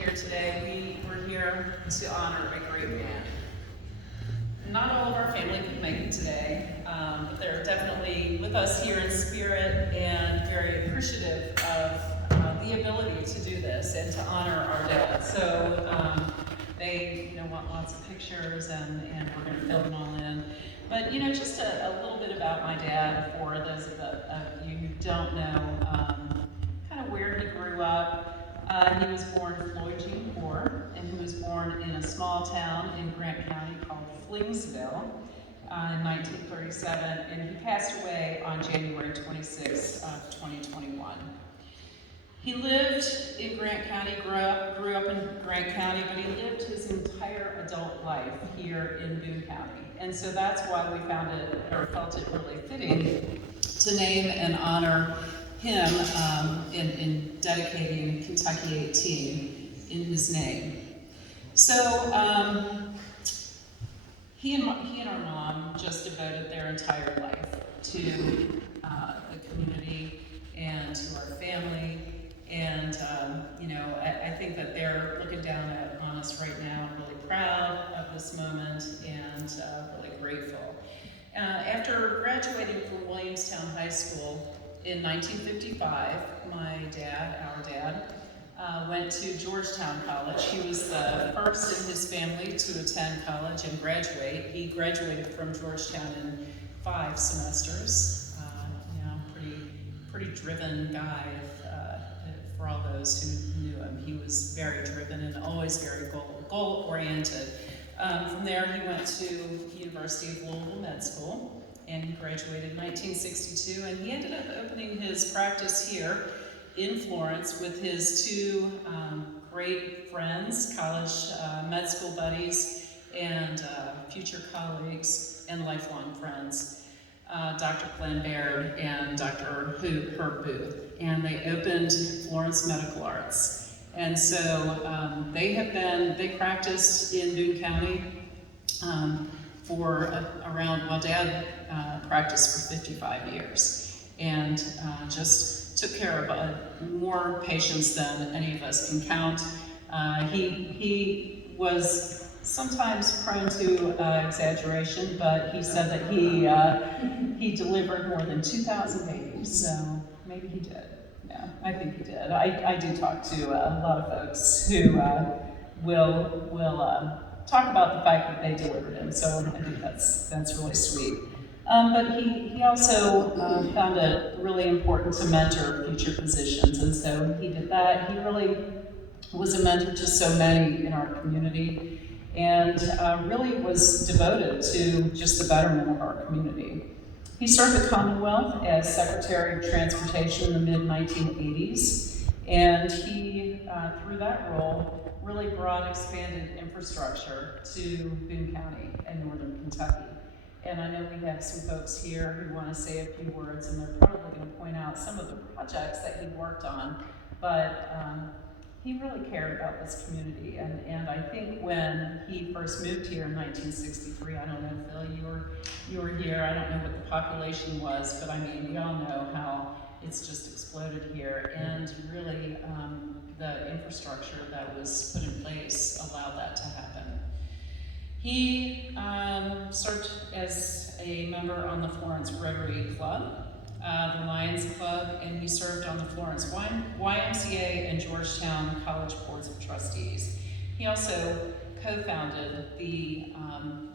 here today. We're here to honor a great man. Not all of our family could make it today, but they're definitely with us here in spirit and very appreciative of the ability to do this and to honor our dad. So they want lots of pictures and we're going to fill them all in. But just a little bit about my dad for those of you who don't know kind of where he grew up. He was born Floyd Poore, and he was born in a small town in Grant County called Flingsville in 1937, and he passed away on January 26, 2021. He lived in Grant County, grew up in Grant County, but he lived his entire adult life here in Boone County. And so that's why we felt it really fitting to name and honor him in dedicating Kentucky 18 in his name. So he and our mom just devoted their entire life to the community and to our family. And I think that they're looking down on us right now, really proud of this moment and really grateful. After graduating from Williamstown High School in 1955, our dad, went to Georgetown College. He was the first in his family to attend college and graduate. He graduated from Georgetown in 5 semesters. Pretty driven guy. For all those who knew him, he was very driven and always very goal-oriented. From there, he went to University of Louisville Med School, and he graduated in 1962, and he ended up opening his practice here in Florence with his 2 great friends, college med school buddies, and future colleagues and lifelong friends. Dr. Glenn Baird and Dr. Herb Booth, and they opened Florence Medical Arts. And so they practiced in Boone County for Dad practiced for 55 years and just took care of more patients than any of us can count. He was sometimes prone to exaggeration, but he said that he delivered more than 2,000 babies, so maybe he did. Yeah, I think he did. I do talk to a lot of folks who will talk about the fact that they delivered him, so I think that's really sweet. But he also found it really important to mentor future physicians, and so he did that. He really was a mentor to so many in our community, and really was devoted to just the betterment of our community. He served the Commonwealth as Secretary of Transportation in the mid-1980s, and he, through that role, really brought expanded infrastructure to Boone County and northern Kentucky. And I know we have some folks here who want to say a few words, and they're probably going to point out some of the projects that he worked on, but he really cared about this community, and I think when he first moved here in 1963, I don't know, Phil, you were here, I don't know what the population was, but I mean, we all know how it's just exploded here, and really the infrastructure that was put in place allowed that to happen. He served as a member on the Florence Rotary Club, the Lions Club, and he served on the Florence YMCA and Georgetown College Boards of Trustees. He also co-founded the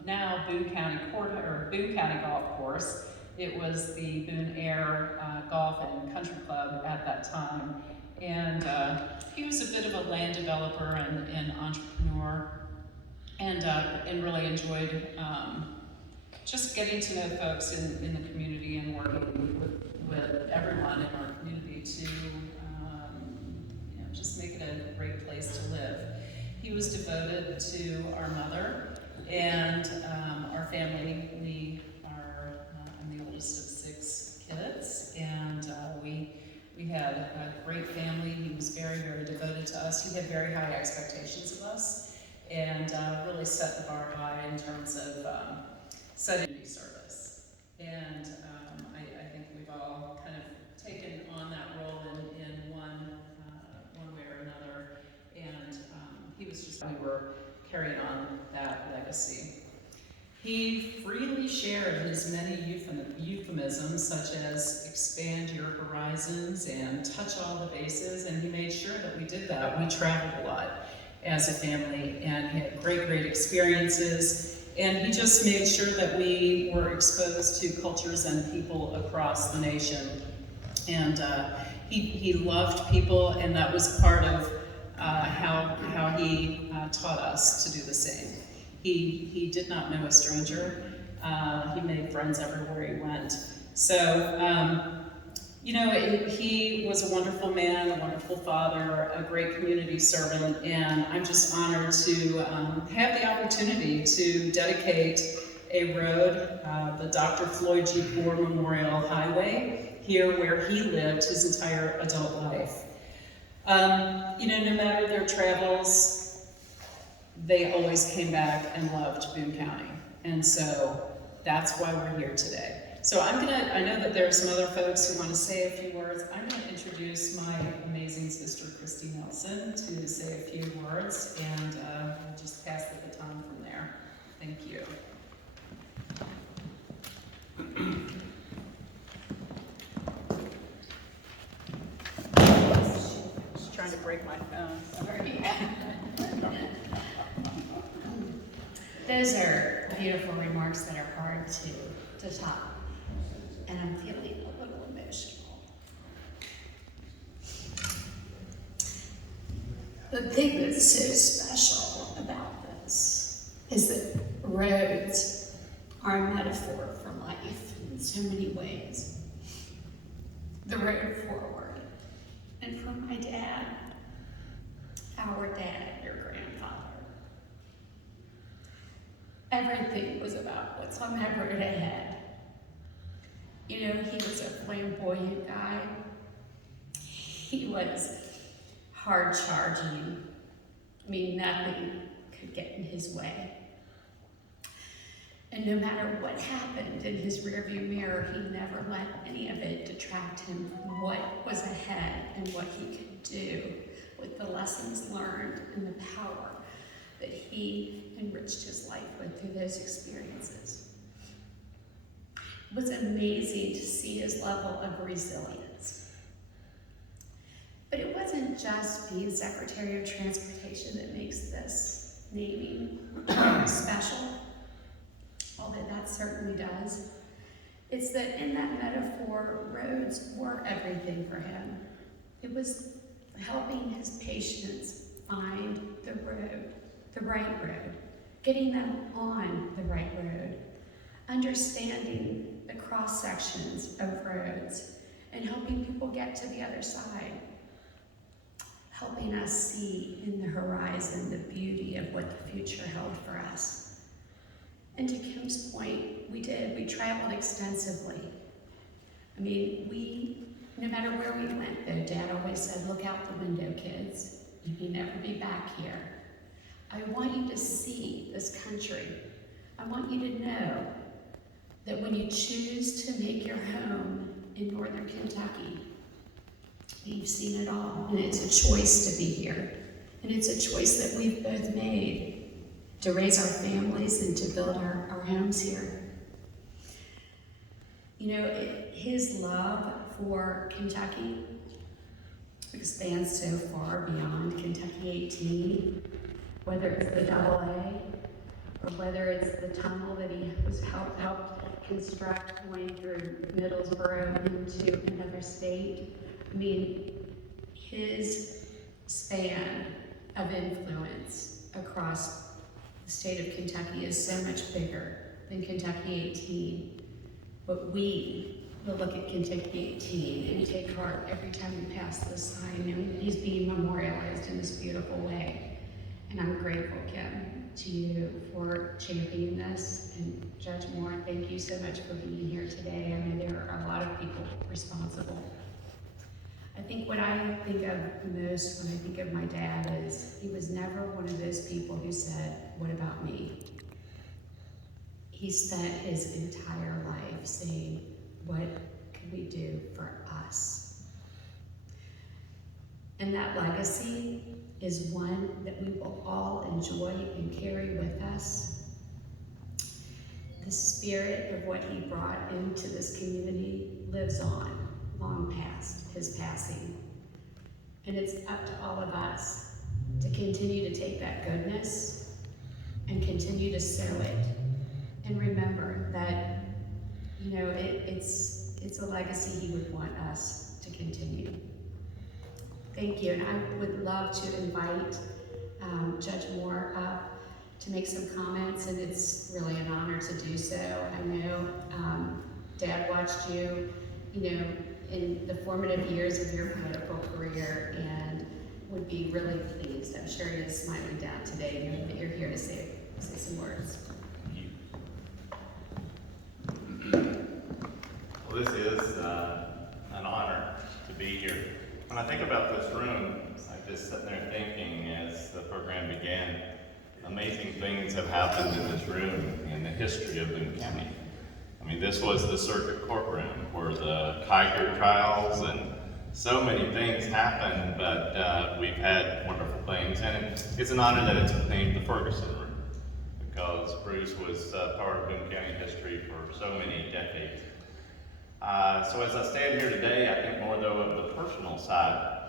now Boone County Golf Course. It was the Boone Air Golf and Country Club at that time. And he was a bit of a land developer and entrepreneur, and really enjoyed just getting to know folks in the community and working with everyone in our community to just make it a great place to live. He was devoted to our mother and our family. I'm the oldest of 6 kids, and we had a great family. He was very, very devoted to us. He had very high expectations of us, and really set the bar high in terms of setting service. And I think we've all kind of taken on that role in one way or another, and was just, we were carrying on that legacy. He freely shared his many euphemisms, such as expand your horizons and touch all the bases, and he made sure that we did that. We traveled a lot as a family and had great experiences, and he just made sure that we were exposed to cultures and people across the nation. And he loved people, and that was part of how he taught us to do the same. He did not know a stranger. He made friends everywhere he went. So, he was a wonderful man, a wonderful father, a great community servant, and I'm just honored to have the opportunity to dedicate a road, the Dr. Floyd G. Poore Memorial Highway, here where he lived his entire adult life. No matter their travels, they always came back and loved Boone County. And so that's why we're here today. So I know that there are some other folks who want to say a few words. I'm going to introduce my amazing sister, Christy Nelson, to say a few words, and we'll just pass the baton from there. Thank you. Just trying to break my phone. Sorry. Those are beautiful remarks that are hard to top, and I'm feeling a little emotional. The thing that's so special about this is that roads are a metaphor for life in so many ways. The road forward, and for my dad, our dad, your grandfather, everything was about what's on that road ahead. He was a flamboyant guy. He was hard charging. Nothing could get in his way. And no matter what happened in his rearview mirror, he never let any of it detract him from what was ahead and what he could do with the lessons learned and the power that he enriched his life with through those experiences. It was amazing to see his level of resilience. But it wasn't just being Secretary of Transportation that makes this naming special, although that certainly does. It's that in that metaphor, roads were everything for him. It was helping his patients find the road, the right road, getting them on the right road, understanding the cross sections of roads, and helping people get to the other side, helping us see in the horizon the beauty of what the future held for us. And to Kim's point, we traveled extensively. No matter where we went, though, Dad always said, look out the window, kids. You may never be back here. I want you to see this country. I want you to know that when you choose to make your home in northern Kentucky, you've seen it all, and it's a choice to be here. And it's a choice that we've both made to raise our families and to build our homes here. His love for Kentucky expands so far beyond Kentucky 18, whether it's the AA or whether it's the tunnel that he was helped construct going through Middlesboro into another state. His span of influence across the state of Kentucky is so much bigger than Kentucky 18. But we will look at Kentucky 18 and take heart every time we pass this sign, and he's being memorialized in this beautiful way. And I'm grateful, Kim, to you for championing this. And Judge Moore, thank you so much for being here today. There are a lot of people responsible. I think what I think of most when I think of my dad is he was never one of those people who said, what about me? He spent his entire life saying, what can we do for us? And that legacy is one that we will all enjoy and carry with us. The spirit of what he brought into this community lives on, long past his passing. And it's up to all of us to continue to take that goodness and continue to sow it. And remember that, you know, it's a legacy he would want us to continue. Thank you, and I would love to invite Judge Moore up to make some comments, and it's really an honor to do so. I know Dad watched you, you know, in the formative years of your political career, and would be really pleased. I'm sure he is smiling down today, knowing that you're here to say some words. Well, this is an honor to be here. When I think about this room, I'm just sitting there thinking as the program began, amazing things have happened in this room in the history of Boone County. I mean, this was the circuit courtroom where the Kiger trials and so many things happened, but we've had wonderful things, and it's an honor that it's named the Ferguson Room, because Bruce was part of Boone County history for so many decades. So as I stand here today, I think more though of the personal side,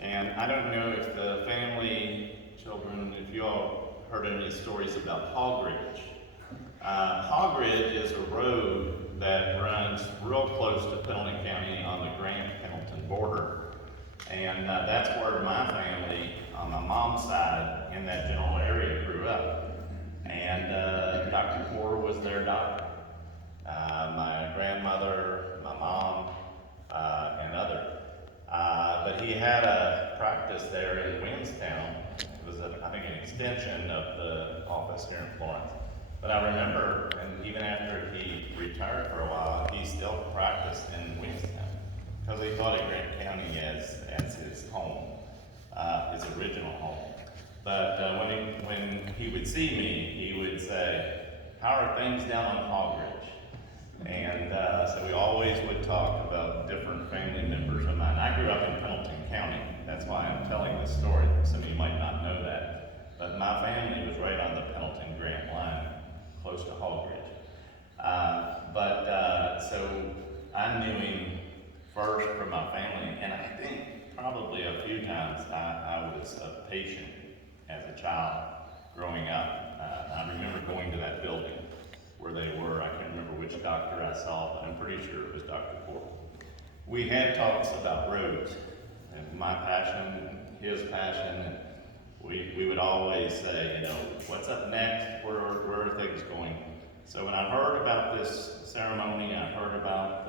and I don't know if the family, children, if you all heard any stories about Hogridge. Hogridge is a road that runs real close to Pendleton County on the Grant-Pendleton border. And that's where my family, on my mom's side, in that general area, grew up. And Dr. Poore was their doctor. My grandmother, my mom, and others. But he had a practice there in Williamstown. It was, I think, an extension of the office here in Florence. But I remember, and even after he retired for a while, he still practiced in Williamstown because he thought of Grant County as his home, his original home. But when he would see me, he would say, "How are things down on Hogridge?" And so we always would talk about different family members of mine. I grew up in Pendleton County. That's why I'm telling this story. Some of you might not know that. But my family was right on the Pendleton-Grant line, close to Hogridge. So I knew him first from my family, and I think probably a few times I was a patient as a child growing up. I remember going to that building where they were. I can't remember which doctor I saw, but I'm pretty sure it was Dr. Poore. We had talks about roads, and my passion, his passion, and we would always say, you know, what's up next? Where are things going? So when I heard about this ceremony, I heard about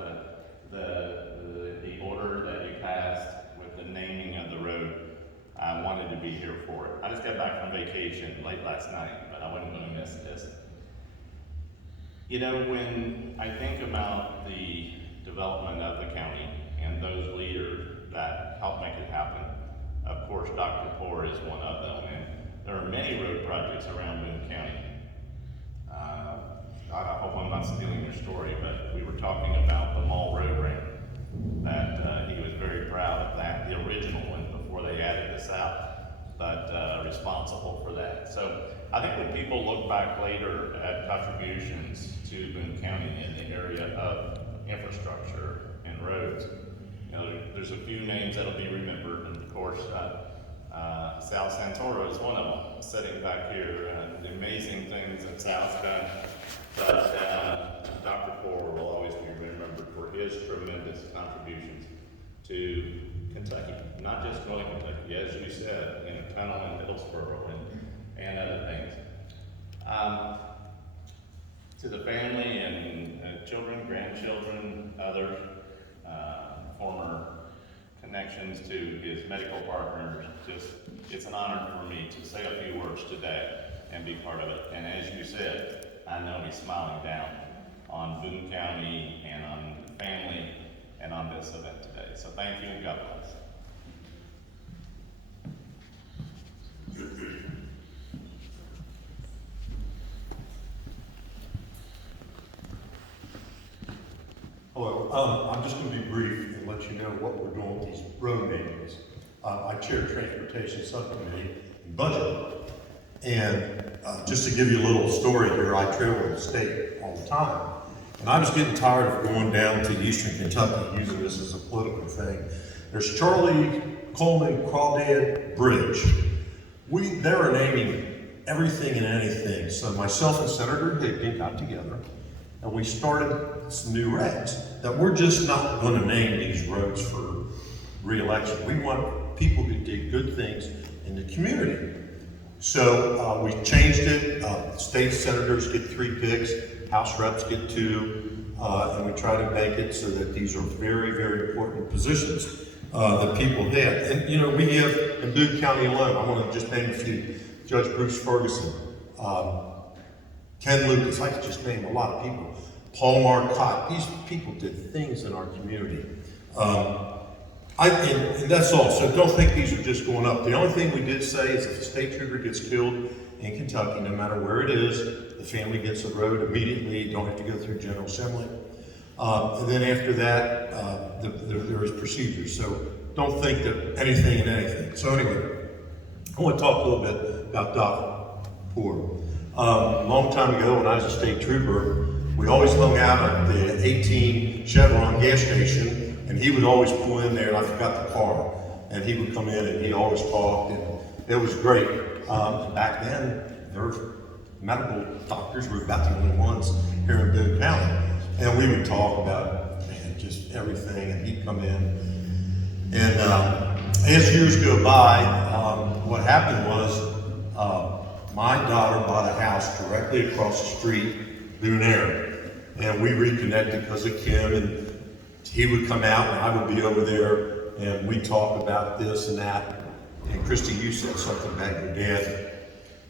the order that you passed with the naming of the road. I wanted to be here for it. I just got back from vacation late last night, but I wasn't going to miss this. You know, when I think about the development of the county and those leaders that helped make it happen, of course, Dr. Poore is one of them, and there are many road projects around Boone County. I hope I'm not stealing your story, but we were talking about the Mall Road ramp, that he was very proud of that, the original one before they added this out, but responsible for that. So I think when people look back later at contributions to Boone County in the area of infrastructure and roads, you know, there's a few names that'll be remembered, and of course, Sal Santoro is one of them, sitting back here, the amazing things that Sal's done. But Dr. Poore will always be remembered for his tremendous contributions to Kentucky, not just Northern Kentucky, as you said, in a tunnel in Middlesboro and other things. To the family and children, grandchildren, others, former connections to his medical partners, it's an honor for me to say a few words today and be part of it. And as you said, I know he's smiling down on Boone County and on the family and on this event today. So thank you and God bless. Hello, I'm just going to be brief and let you know what we're doing with these road names. I chair transportation subcommittee and budget. And just to give you a little story here, I travel the state all the time. And I was getting tired of going down to eastern Kentucky, using this as a political thing. There's Charlie Coleman Crawdad Bridge. They were naming everything and anything. So myself and Senator Higbee got together and we started some new regs that we're just not going to name these roads for re-election. We want people who did good things in the community. So we changed it. State senators get 3 picks, House reps get 2, and we try to make it so that these are very, very important positions that people have. And you know, we have in Boone County alone, I want to just name a few: Judge Bruce Ferguson, Ken Lucas. I could just name a lot of people. Paul Marcotte. These people did things in our community. And that's all. So don't think these are just going up. The only thing we did say is if a state trooper gets killed in Kentucky, no matter where it is, the family gets a road immediately. You don't have to go through General Assembly. And then after that, there is procedures. So don't think that anything and anything. So anyway, I want to talk a little bit about Dr. Poore. A long time ago, when I was a state trooper, we always hung out at the 18 Chevron gas station. And he would always pull in there, and I forgot the car. And he would come in, and he always talked, and it was great. Back then, medical doctors were about the only ones here in Boone County. And we would talk about, man, just everything, and he'd come in. And as years go by, what happened was my daughter bought a house directly across the street, Boone Air. And we reconnected because of Kim, and he would come out and I would be over there and we'd talk about this and that. And Christy, you said something about your dad.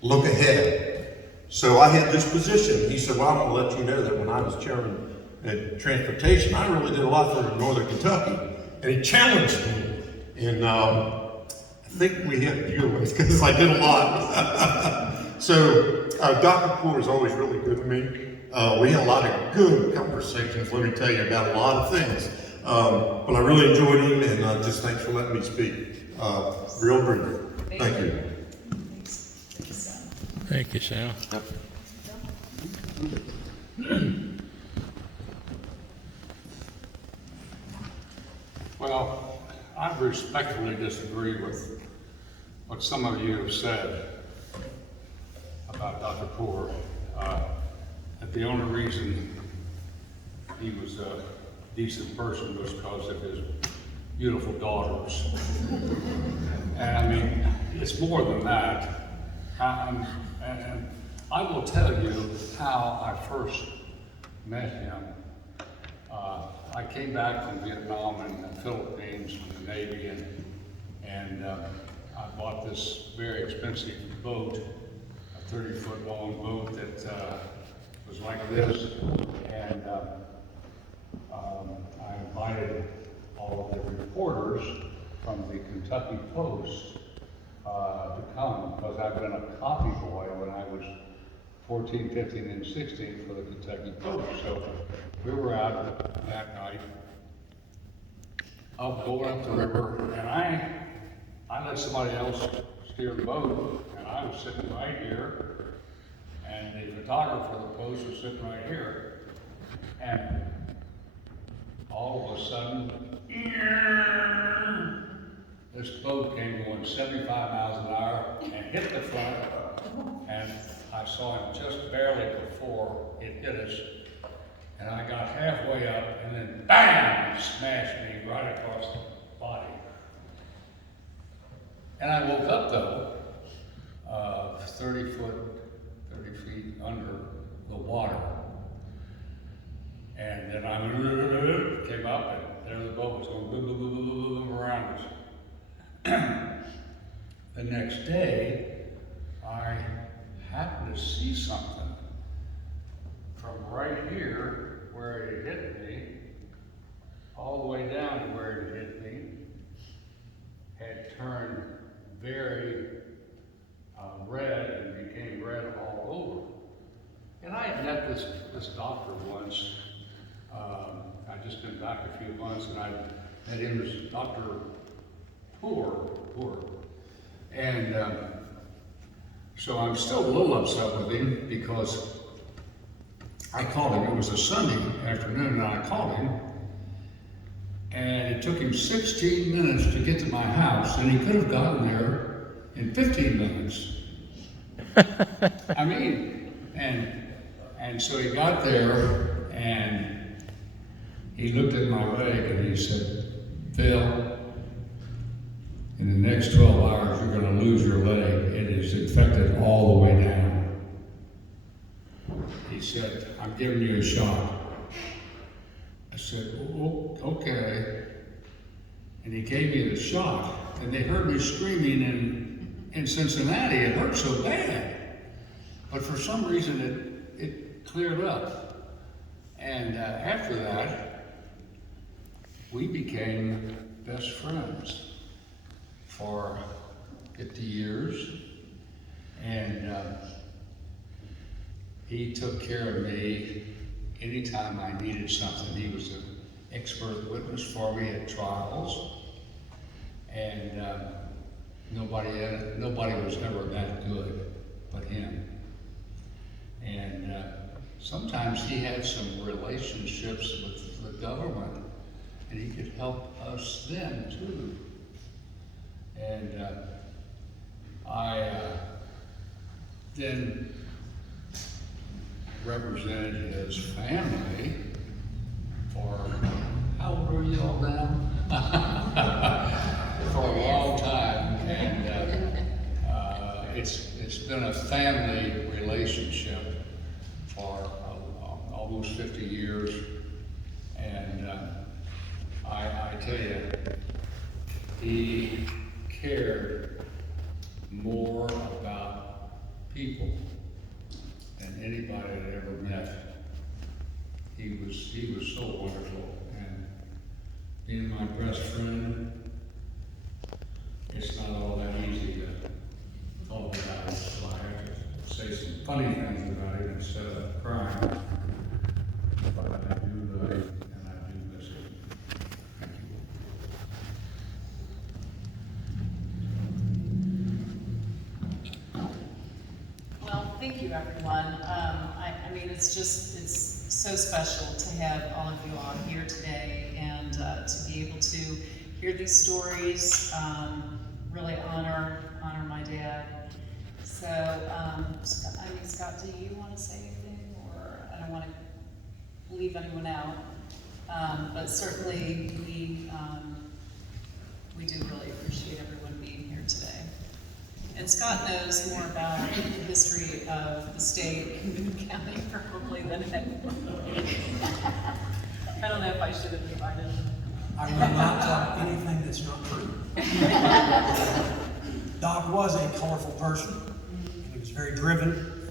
Look ahead. So I had this position. He said, well, I'm gonna let you know that when I was chairman at transportation, I really did a lot for Northern Kentucky. And he challenged me. And I think we had to deal with it because I did a lot. So Dr. Poore was always really good to me. We had a lot of good conversations, let me tell you, about a lot of things. But I really enjoyed him, and just thanks for letting me speak. Real brief. Thank you. Thank you, Sam. Well, I respectfully disagree with what some of you have said about Dr. Poore. That the only reason he was a decent person was because of his beautiful daughters. And I mean, it's more than that. And I will tell you how I first met him. I came back from Vietnam and the Philippines from the Navy, and I bought this very expensive boat, a 30-foot long boat that was like this, and I invited all of the reporters from the Kentucky Post to come, because I'd been a copy boy when I was 14, 15, and 16 for the Kentucky Post. So we were out that night, going up the river, and I let somebody else steer the boat, and I was sitting right here. And the photographer of the Post was sitting right here. And all of a sudden, this boat came going 75 miles an hour and hit the front. And I saw him just barely before it hit us. And I got halfway up and then bam, it smashed me right across the body. And I woke up though, 30 feet under the water. And then I came up and there the boat was going boom, boom, boom, boom, boom, boom around us. The next day, I happened to see something from right here where it hit me, all the way down to where it hit me, had turned very red and became red all over. And I had met this doctor once. I'd just been back a few months, and I met him as Dr. Poore. Poore. And so I'm still a little upset with him because I called him. It was a Sunday afternoon, and I called him. And it took him 16 minutes to get to my house, and he could have gotten there in 15 minutes. I mean, and so he got there, and he looked at my leg, and he said, "Phil, in the next 12 hours, you're going to lose your leg. It is infected all the way down." He said, "I'm giving you a shot." I said, "Oh, okay." And he gave me the shot, and they heard me screaming in Cincinnati. It hurt so bad. But for some reason, it cleared up. And after that, we became best friends for 50 years. And he took care of me anytime I needed something. He was an expert witness for me at trials. And nobody was ever that good but him. And sometimes he had some relationships with the government, and he could help us then too. And I then represented his family for, how old are you all now? For a long time, and it's been a family relationship for almost 50 years, and I tell you, he cared more about people than anybody I'd ever met. He was so wonderful, and being my best friend, it's not all that easy to talk about it, so I have to say some funny things about it instead of crying. But I do love it, and I do miss it. Thank you. Well, thank you, everyone. I mean, it's so special to have all of you on here today, and to be able to hear these stories, really honor my dad. So, Scott, do you want to say anything, or I don't want to leave anyone out? But certainly we do really appreciate everyone being here today. And Scott knows more about the history of the state and Boone County probably than anyone. I don't know if I should have invited him. I will not talk anything that's not true. Doc was a colorful person. He was very driven,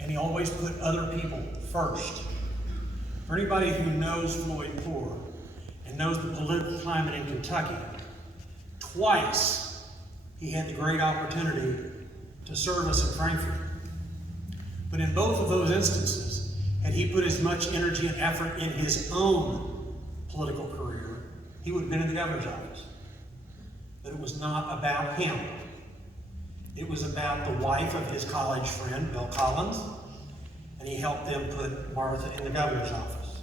and he always put other people first. For anybody who knows Floyd Poore and knows the political climate in Kentucky, twice he had the great opportunity to serve us in Frankfort. But in both of those instances, had he put as much energy and effort in his own political career, he would have been in the governor's office. But it was not about him. It was about the wife of his college friend, Bill Collins, and he helped them put Martha in the governor's office.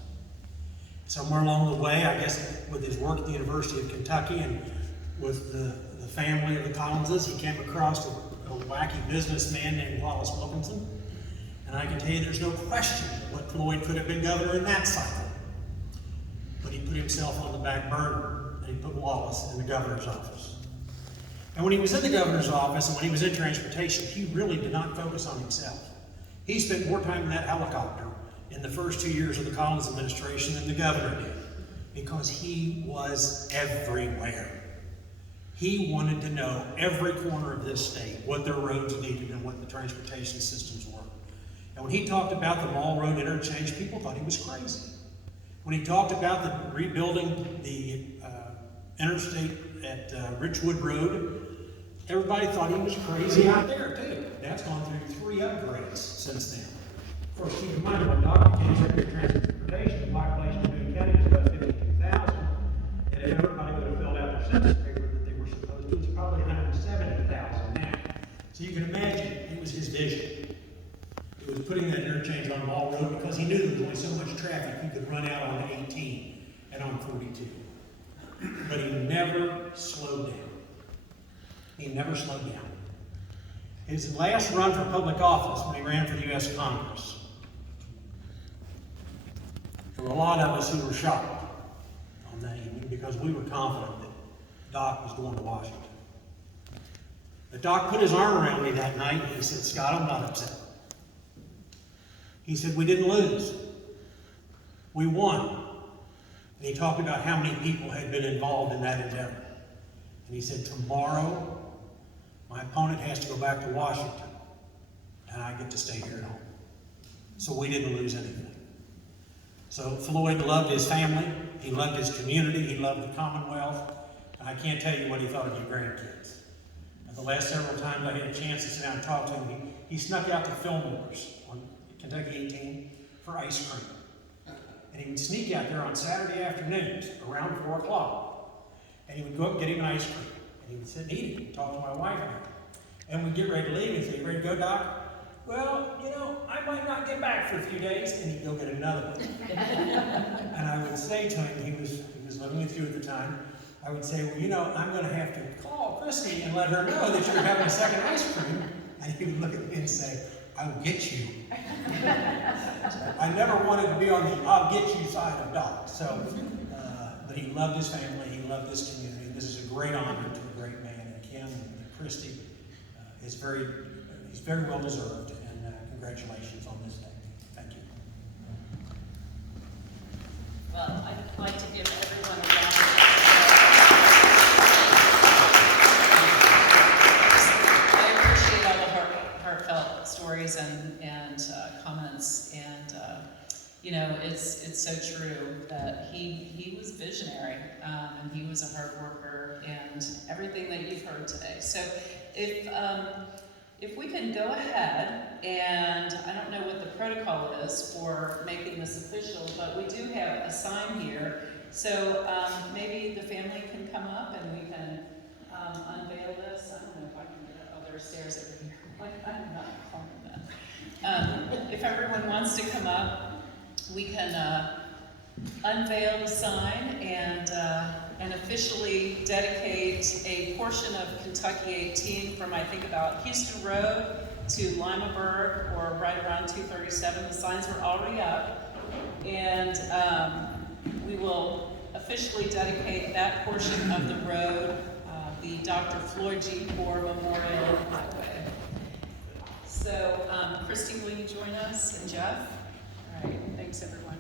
Somewhere along the way, I guess with his work at the University of Kentucky and with the family of the Collinses, he came across a wacky businessman named Wallace Wilkinson. And I can tell you there's no question what Floyd could have been governor in that cycle. But he put himself on the back burner, and he put Wallace in the governor's office. And when he was in the governor's office and when he was in transportation, he really did not focus on himself. He spent more time in that helicopter in the first 2 years of the Collins administration than the governor did, because he was everywhere. He wanted to know every corner of this state, what their roads needed and what the transportation systems were. And when he talked about the Mall Road interchange, people thought he was crazy. When he talked about the rebuilding the interstate at Richwood Road, everybody thought he was crazy out there too. That's gone through 3 upgrades since then. Of course, keep in mind when Doc became Secretary of Transportation, the population of Boone County was about 52,000, and if everybody would have filled out their census paper that they were supposed to, it's probably 100 vision. It was putting that interchange on Ball Road because he knew there was only so much traffic he could run out on 18 and on 42. But he never slowed down. He never slowed down. His last run for public office, when he ran for the U.S. Congress, there were a lot of us who were shocked on that evening because we were confident that Doc was going to Washington. But Doc put his arm around me that night and he said, "Scott, I'm not upset." He said, "We didn't lose. We won." And he talked about how many people had been involved in that endeavor. And he said, "Tomorrow, my opponent has to go back to Washington, and I get to stay here at home." So we didn't lose anything. So Floyd loved his family, he loved his community, he loved the Commonwealth, and I can't tell you what he thought of your grandkids. And the last several times I had a chance to sit down and talk to him, he snuck out to Fillmore's on Kentucky 18 for ice cream. And he would sneak out there on Saturday afternoons around 4 o'clock. And he would go up and get him an ice cream. And he would sit and eat it and talk to my wife. And we'd get ready to leave and say, "You ready to go, Doc?" "Well, I might not get back for a few days." And he'd go get another one. And I would say to him, he was living with you at the time, I would say, "Well, I'm going to have to call Christy and let her know that you're having a second ice cream." And he would look at me and say, "I will get you." I never wanted to be on the "I'll get you" side of Doc. So, but he loved his family, he loved this community. This is a great honor to a great man. And Kim and Christy he's very well deserved. And congratulations on this day. Thank you. Well, I'd like to give everyone a round of I appreciate all the heartfelt stories and comments, and it's so true that he was visionary, and he was a hard worker, and everything that you've heard today. So if we can go ahead, and I don't know what the protocol is for making this official, but we do have a sign here. So maybe the family can come up and we can unveil this. I don't know if I can get it. Oh, there's stairs over here. I'm not calling that. If everyone wants to come up, we can unveil the sign and officially dedicate a portion of Kentucky 18 from, I think, about Houston Road to Limaberg, or right around 237. The signs were already up, and we will officially dedicate that portion of the road, the Dr. Floyd G. Poore Memorial Highway. So, Christy, will you join us, and Jeff? All right, thanks everyone.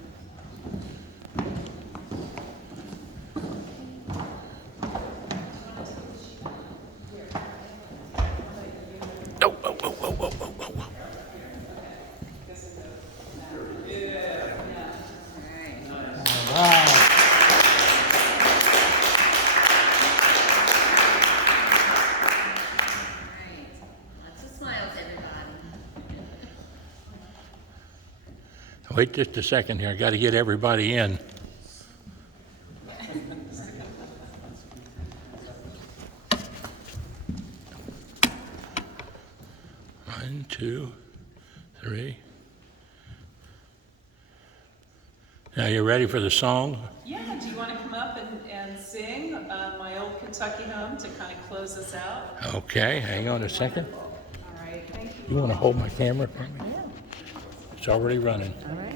Wait just a second here. I got to get everybody in. One, two, three. Now you ready for the song? Yeah, do you want to come up and sing My Old Kentucky Home to kind of close us out? Okay, hang on a second. All right, thank you. You want to hold my camera for me? Yeah. It's already running. All right.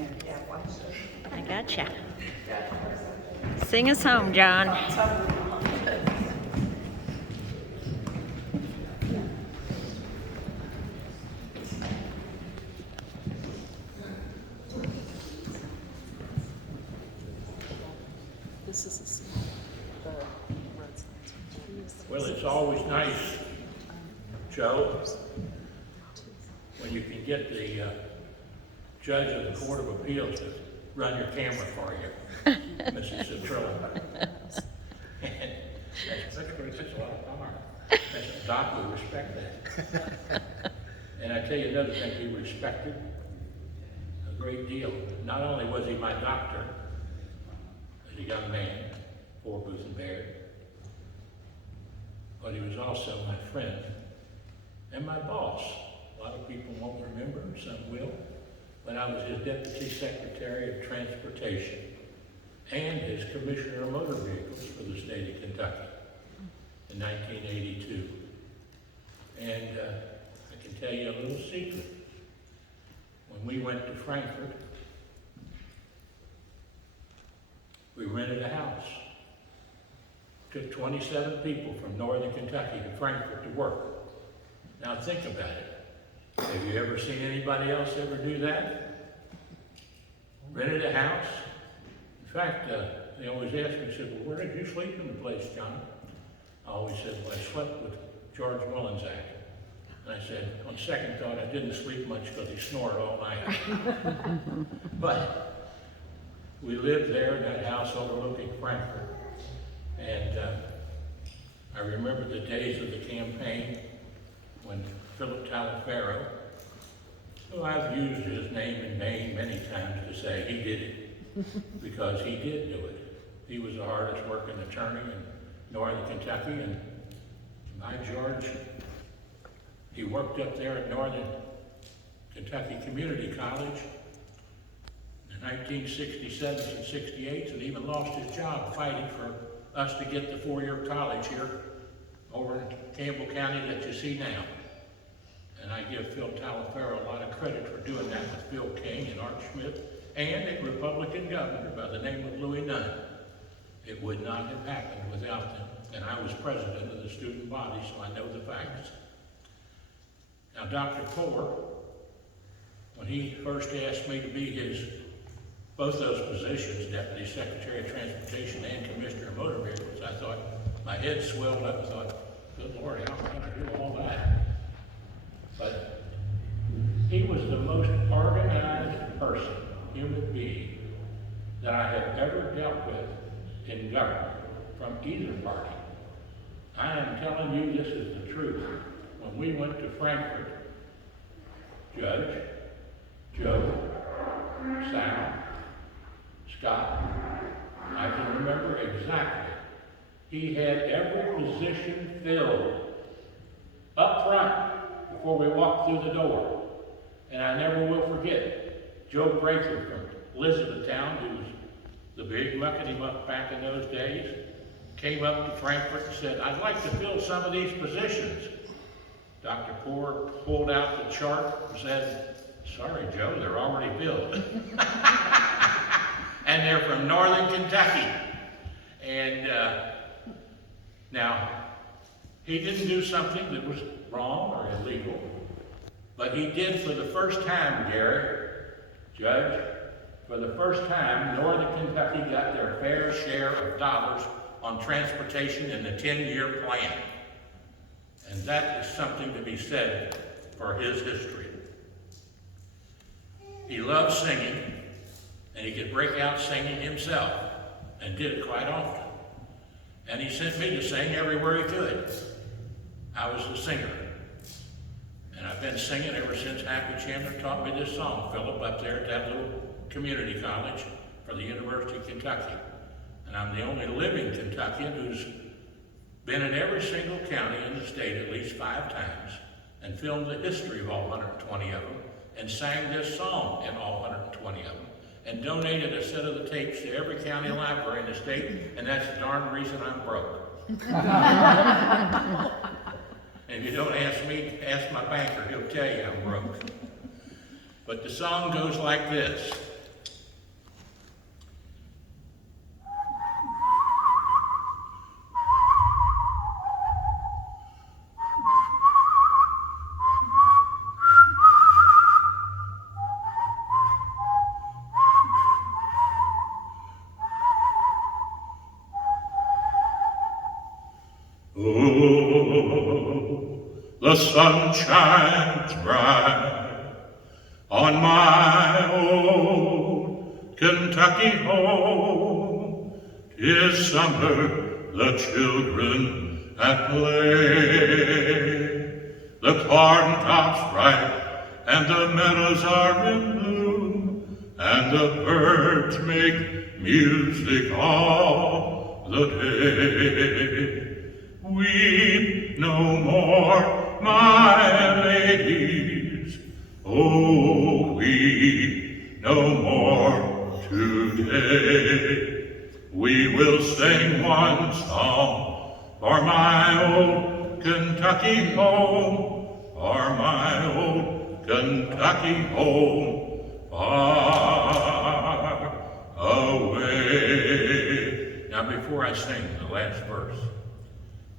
I gotcha. Sing us home, John. This is the road signs. Well, it's always nice, Joe, when you can get the judge of the Court of Appeals to run your camera for you, Mrs. Citrilla. That's what it takes a lot of power. That's a doc, we respect that. And I tell you another thing, he respected a great deal. Not only was he my doctor as a young man, Poore, Booth and Baird, but he was also my friend and my boss. A lot of people some will, when I was his Deputy Secretary of Transportation and his Commissioner of Motor Vehicles for the state of Kentucky in 1982. And I can tell you a little secret. When we went to Frankfurt, we rented a house. Took 27 people from northern Kentucky to Frankfurt to work. Now think about it. Have you ever seen anybody else ever do that? Rented a house? In fact, they always ask me, said, well, where did you sleep in the place, John? I always said, well, I slept with George Willensack. And I said, on second thought, I didn't sleep much because he snored all night. But we lived there in that house overlooking Frankfurt. And I remember the days of the campaign when Philip Talifero, who I've used his name in vain many times to say he did it, because he did do it. He was the hardest working attorney in northern Kentucky, and by George, he worked up there at Northern Kentucky Community College in the 1967s and 68s, and even lost his job fighting for us to get the four-year college here over in Campbell County that you see now. And I give Phil Talifero a lot of credit for doing that with Phil King and Art Schmidt and a Republican governor by the name of Louis Nunn. It would not have happened without them. And I was president of the student body, so I know the facts. Now, Dr. Poore, when he first asked me to be both those positions, Deputy Secretary of Transportation and Commissioner of Motor Vehicles, I thought, my head swelled up and thought, good Lord, how am I going to do all that? But he was the most organized person, human being, that I have ever dealt with in government from either party. I am telling you, this is the truth. When we went to Frankfurt, Judge, Joe, Sal, Scott, I can remember exactly. He had every position filled up front before we walked through the door. And I never will forget Joe Braithwaite from Elizabethtown, who was the big muckety-muck back in those days, came up to Frankfurt and said, I'd like to fill some of these positions. Dr. Poore pulled out the chart and said, sorry, Joe, they're already filled. And they're from northern Kentucky. And now, he didn't do something that was wrong or illegal, but he did for the first time, Gary, Judge, for the first time, northern Kentucky got their fair share of dollars on transportation in the 10-year plan. And that is something to be said for his history. He loved singing, and he could break out singing himself, and did it quite often. And he sent me to sing everywhere he could. I was the singer. And I've been singing ever since Happy Chandler taught me this song, Philip, up there at that little community college for the University of Kentucky. And I'm the only living Kentuckian who's been in every single county in the state at least 5 times and filmed the history of all 120 of them and sang this song in all 120 of them and donated a set of the tapes to every county library in the state, and that's the darn reason I'm broke. And if you don't ask me, ask my banker, he'll tell you I'm broke. But the song goes like this. The sun shines bright on my old Kentucky home. 'Tis summer, the children at play. The corn tops ripe and the meadows are in bloom, and the birds make music all the day. Weep no more, my ladies, oh, one song for my old Kentucky home, for my old Kentucky home, far away. Now, before I sing the last verse,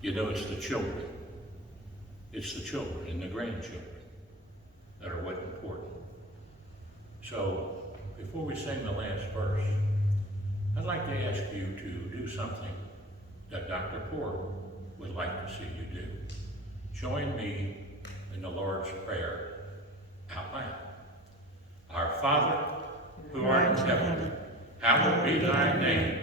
you know it's the children. It's the children and the grandchildren that are what's important. So, before we sing the last verse, I'd like to ask you to do something that Dr. Poore would like to see you do. Join me in the Lord's Prayer out loud. Our Father, who art in heaven, hallowed be thy name.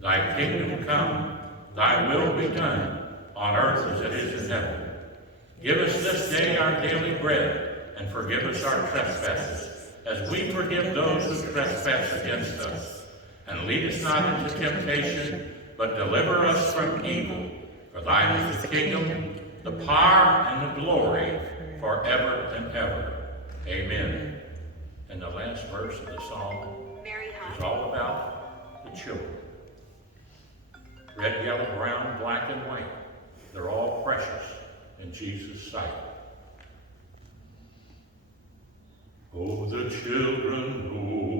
Thy kingdom come, thy will be done, on earth as it is in heaven. Give us this day our daily bread, and forgive us our trespasses, as we forgive those who trespass against us. And lead us not into temptation, but deliver us from evil. For thine is the kingdom, the power, and the glory, forever and ever. Amen. And the last verse of the song is all about the children. Red, yellow, brown, black, and white. They're all precious in Jesus' sight. Oh, the children who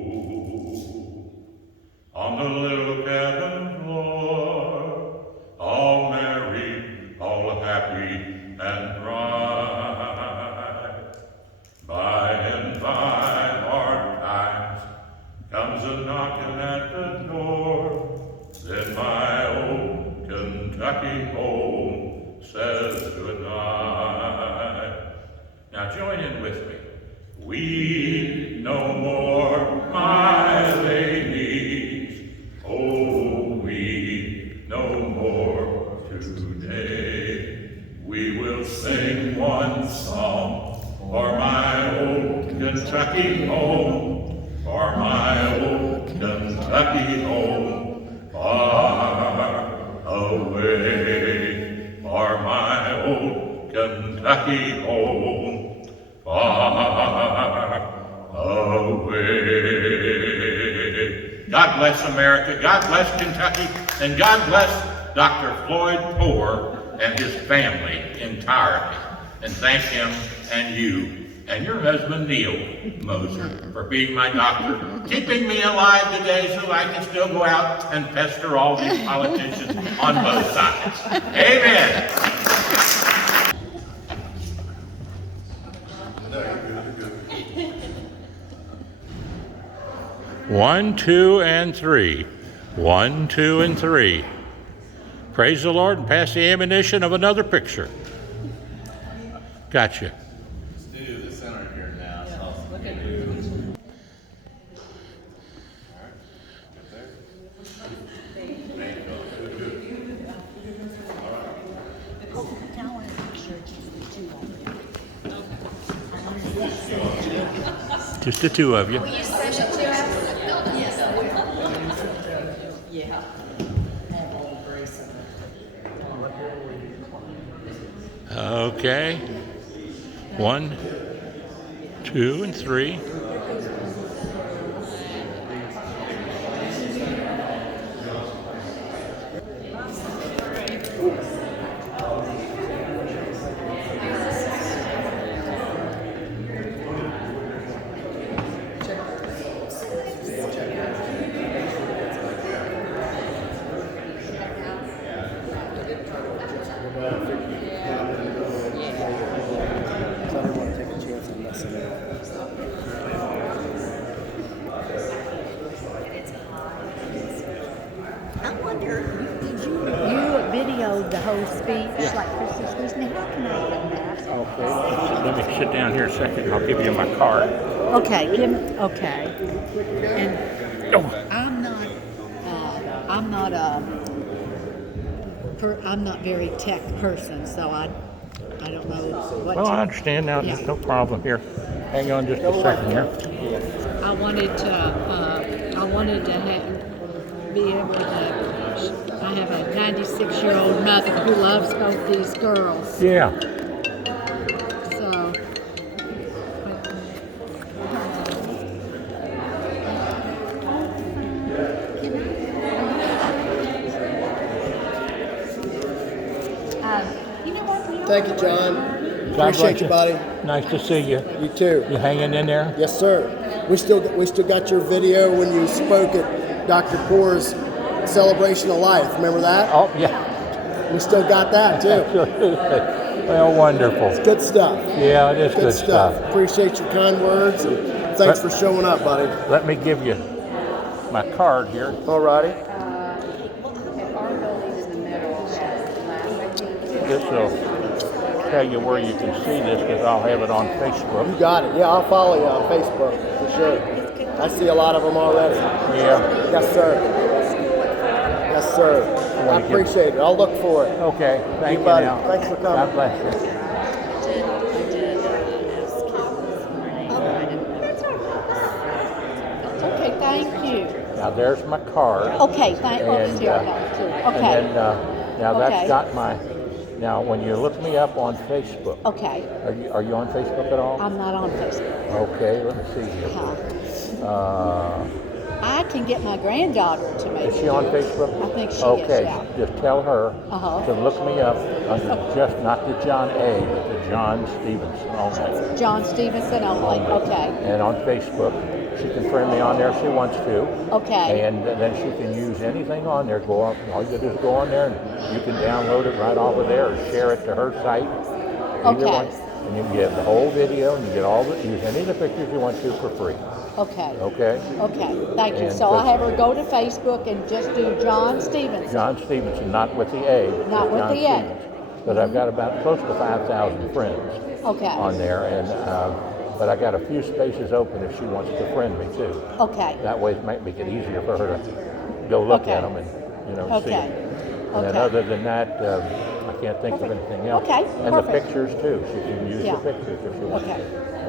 on the little cabin floor, all merry, all happy and bright. By and by, hard times comes a knocking at the door. Then my old Kentucky home says goodnight. Now join in with me. Weep no more, my ladies. Oh, weep no more today. We will sing one song for my old Kentucky home, for my old Kentucky home, far away, for my old Kentucky home, far away. God bless America, God bless Kentucky, and God bless Dr. Floyd Poore and his family entirely. And thank him and you and your husband Neil Moser for being my doctor, keeping me alive today so I can still go out and pester all these politicians on both sides. Amen. One, two, and three. 1, 2, and 3. Praise the Lord and pass the ammunition of another picture. Gotcha. Let's do the center here now. So Look at Just the two of you. Yeah. Okay. 1, 2, and 3. I wonder, you videoed the whole speech, like Chris's speech. Now, how can I get that? Okay. Let me sit down here a second. I'll give you my card. Okay, okay. And I'm not very tech person, so I don't know what. Well, I understand now. There's no problem here. Hang on just a second here. I wanted to be able to. I have a 96-year-old mother who loves both these girls. Yeah. So. Thank you, John. God Appreciate bless you, buddy. Nice to see you. You too. You hanging in there? Yes, sir. We still got your video when you spoke at Dr. Poore's celebration of life. Remember that? Oh, yeah. We still got that too. Well, wonderful. It's good stuff. Yeah, it is good stuff. Appreciate your kind words and thanks for showing up, buddy. Let me give you my card here. Alrighty. This will tell you where you can see this because I'll have it on Facebook. You got it. Yeah, I'll follow you on Facebook for sure. I see a lot of them already. Yeah. Yes, sir. Yes, sir. I appreciate it. I'll look for it. Okay. Thank you, buddy. now. Thanks for coming. God bless you. Okay, thank you. Now there's my card. Okay, thank you. And, Okay. And then, now that's got my. Now, when you look me up on Facebook. Okay. Are you on Facebook at all? I'm not on Facebook. Okay. Let me see here. I can get my granddaughter to make Is she on Facebook? I think she is, Okay, yeah. just tell her Uh-huh. to look me up under just not the John A, but the John Stephenson only. John Stephenson only. Okay. And on Facebook, she can friend me on there if she wants to. Okay. And then she can use anything on there. Go up, all you do is go on there and you can download it right off of there or share it to her site. Either Okay. one. And you can get the whole video and you get all the, use any of the pictures you want to for free. Okay. Okay? Okay. Thank you. And So I have her go to Facebook and just do John Stephenson. John Stephenson, not with the A. Not with John the A. Stephenson. But I've got about close to 5,000 friends Okay. on there, and but I got a few spaces open if she wants to friend me too. Okay. That way it might make it easier for her to go look Okay. at them and see Okay. them. And then Okay. other than that, I can't think of anything else. Okay, And perfect. the pictures too. She can use Yeah. the pictures if she wants. Okay.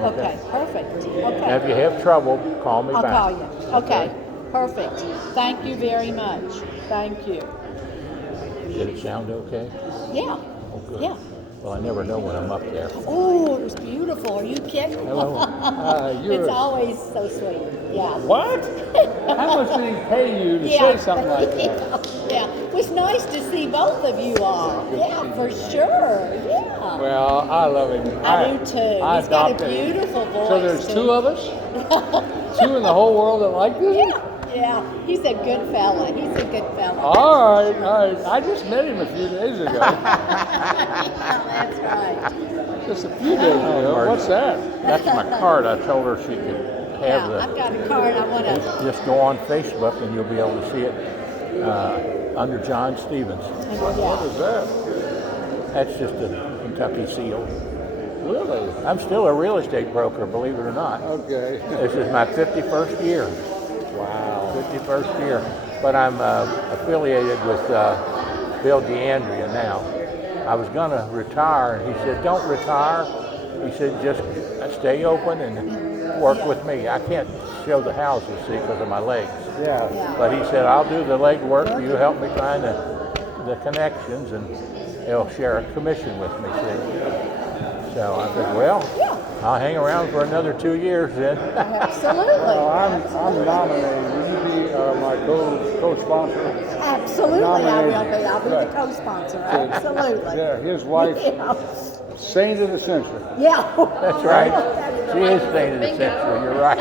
Okay. Perfect. Okay. Now, if you have trouble, call me I'll back. call you. Okay. Perfect. Thank you very much. Thank you. Did it sound okay? Yeah. Oh, good. Yeah. Well, I never know when I'm up there. Oh, it was beautiful. Are you kidding? Hello. It's always so sweet. Yeah. What? How much did he pay you to say something like that? Yeah. It was nice to see both of you all. Yeah, for sure. Yeah. Well, I love him. I do too. I He's got a adopted him. beautiful voice. So there's too. two of us? Two in the whole world that like this? Yeah. Yeah. He's a good fella. He's a good fella. All right, all right. I just met him a few days ago. That's right. Just a few days ago. What's that? That's my card. I told her she could have Yeah, I've got a card. I want to. Just go on Facebook and you'll be able to see it under John Stephenson. What is that? That's just a Kentucky seal. Really? I'm still a real estate broker, believe it or not. Okay. This is my 51st year. Wow. 51st year. But I'm affiliated with Bill DeAndrea now. I was going to retire, and he said, don't retire. He said, just stay open and work with me. I can't show the houses, see, because of my legs. Yeah. But he said, I'll do the leg work. You help me find the connections, and he'll share a commission with me, see. So I said, well, I'll hang around for another 2 years then. Absolutely. Well, I'm nominated. Will you be my co-sponsor? Absolutely, I will be. I'll be the co-sponsor. Absolutely. Yeah, his wife's saint of the century. Yeah. That's right. She is saint of the century. You're right.